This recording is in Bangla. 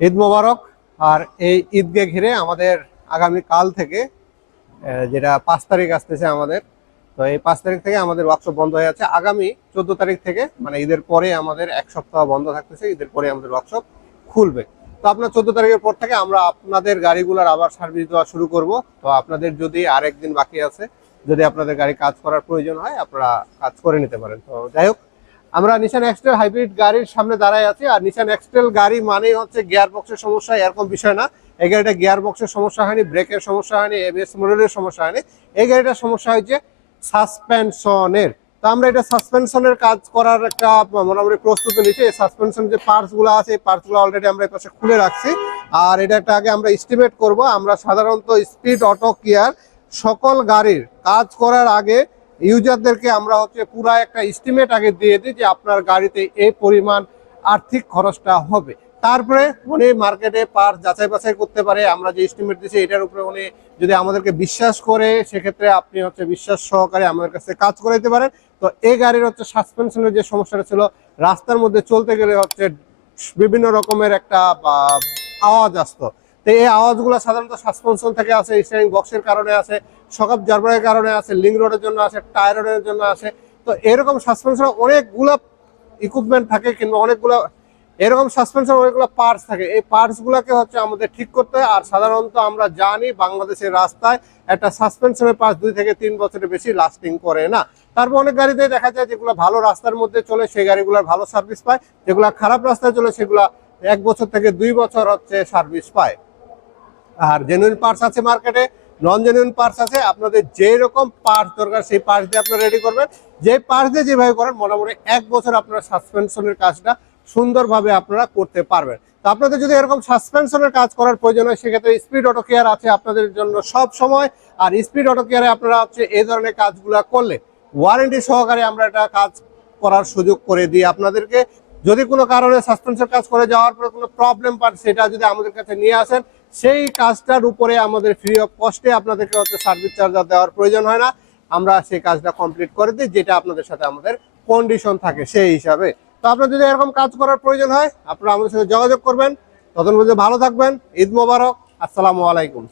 ঈদ মোবারক। আর এই ঈদকে ঘিরে আমাদের আগামী কাল থেকে যেটা 5 তারিখ আসতেছে আমাদের, তো এই 5 তারিখ থেকে আমাদের ওয়ার্কশপ বন্ধ হয়ে যাচ্ছে। আগামী 14 তারিখ থেকে মানে ঈদের পরে আমাদের 1 সপ্তাহ বন্ধ থাকতেছে, ঈদের পরে আমাদের ওয়ার্কশপ খুলবে। তো আপনার 14 তারিখের পর থেকে আমরা আপনাদের গাড়িগুলোর আবার সার্ভিস দেওয়া শুরু করব। তো আপনাদের যদি আরেকদিন বাকি আছে, যদি আপনাদের গাড়ি কাজ করার প্রয়োজন হয় আপনারা কাজ করে নিতে পারেন। তো যাই হোক, আমরা নিশান এক্সটেল হাইব্রিড গাড়ির সামনে দাঁড়ায় আছি। আর নিশান এক্সটেল গাড়ি মানেই হচ্ছে গিয়ার বক্সের সমস্যা, এরকম বিষয় না। এই গাড়িটা গিয়ার বক্সের সমস্যা হয়নি, ব্রেকের সমস্যা হয়নি, এবিএস মডেলের সমস্যা হয়নি। এই গাড়িটার সমস্যা হয়েছে সাসপেনশনের। তো আমরা এটা সাসপেনশনের কাজ করার একটা মোটামুটি প্রস্তুতি নিচ্ছি। এই সাসপেনশন যে পার্টস গুলো আছে, এই পার্টস গুলো অলরেডি আমরা এই পাশে খুলে রাখছি। আর এটা একটা আগে আমরা এস্টিমেট করব। আমরা সাধারণত স্পিড অটো কেয়ার সকল গাড়ির কাজ করার আগে ইউজারদেরকে আমরা হচ্ছে পুরো একটা এস্টিমেট আগে দিয়ে দিই যে আপনার গাড়িতে এই পরিমাণ আর্থিক খরচটা হবে। তারপরে উনি মার্কেটে পার্টস যাচাই বাছাই করতে পারে। আমরা যে এস্টিমেট দিচ্ছি এটার উপরে উনি যদি আমাদেরকে বিশ্বাস করে, সেক্ষেত্রে আপনি হচ্ছে বিশ্বাস সহকারে আমাদের কাছে কাজ করে দিতে পারেন। তো এই গাড়ির হচ্ছে সাসপেনশনের যে সমস্যাটা ছিল, রাস্তার মধ্যে চলতে গেলে হচ্ছে বিভিন্ন রকমের একটা আওয়াজ আসতো। তো এই আওয়াজগুলো সাধারণত সাসপেনশন থেকে আসে, স্টিয়ারিং বক্সের কারণে আসে, শকআপ জার্বারের কারণে আসে, লিঙ্ক রোডের জন্য আসে, টায়ার রোডের জন্য আসে। তো এরকম সাসপেনশন অনেকগুলো ইকুইপমেন্ট থাকে, কিংবা অনেকগুলো এরকম সাসপেনশন অনেকগুলো পার্টস থাকে। এই পার্টস গুলাকে হচ্ছে আমাদের ঠিক করতে হয়। আর সাধারণত আমরা জানি বাংলাদেশের রাস্তায় একটা সাসপেনশনের পার্টস 2 থেকে 3 বছরের বেশি লাস্টিং করে না। তারপর অনেক গাড়িতে দেখা যায় যেগুলো ভালো রাস্তার মধ্যে চলে সেই গাড়িগুলোর ভালো সার্ভিস পায়, যেগুলো খারাপ রাস্তায় চলে সেগুলা 1 বছর থেকে 2 বছর হচ্ছে সার্ভিস পায়। আর জেনুইন পার্টস আছে মার্কেটে, নন জেনুইন পার্টস আছে। আপনাদের যে রকম পার্টস দরকার সেই পার্টস দিয়ে আপনারা রেডি করবেন। যে পার্টস দিয়ে যেভাবে করেন মোটামুটি 1 বছর আপনারা সাসপেনশনের কাজটা সুন্দরভাবে আপনারা করতে পারবেন। তো আপনাদের যদি এরকম সাসপেনশনের কাজ করার প্রয়োজন হয়, সেক্ষেত্রে স্পিড অটো কেয়ার আছে আপনাদের জন্য সব সময়। আর স্পিড অটো কেয়ারে আপনারা হচ্ছে এই ধরনের কাজগুলো করলে ওয়ারেন্টি সহকারে আমরা এটা কাজ করার সুযোগ করে দিই আপনাদেরকে। যদি কোনো কারণে সাসপেনশন কাজ করে যাওয়ার পরে কোনো প্রবলেম পান, সেটা যদি আমাদের কাছে নিয়ে আসেন, সেই কাজটার উপরে আমাদের ফ্রি অফ কস্টে আপনাদেরকে হচ্ছে সার্ভিস চার্জ দেওয়ার প্রয়োজন হয় না। আমরা সেই কাজটা কমপ্লিট করে দিই, যেটা আপনাদের সাথে আমাদের কন্ডিশন থাকে সেই হিসাবে। তো আপনার যদি এরকম কাজ করার প্রয়োজন হয় আপনারা আমাদের সাথে যোগাযোগ করবেন। ততক্ষণ পর্যন্ত ভালো থাকবেন। ঈদ মোবারক। আসসালামু আলাইকুম।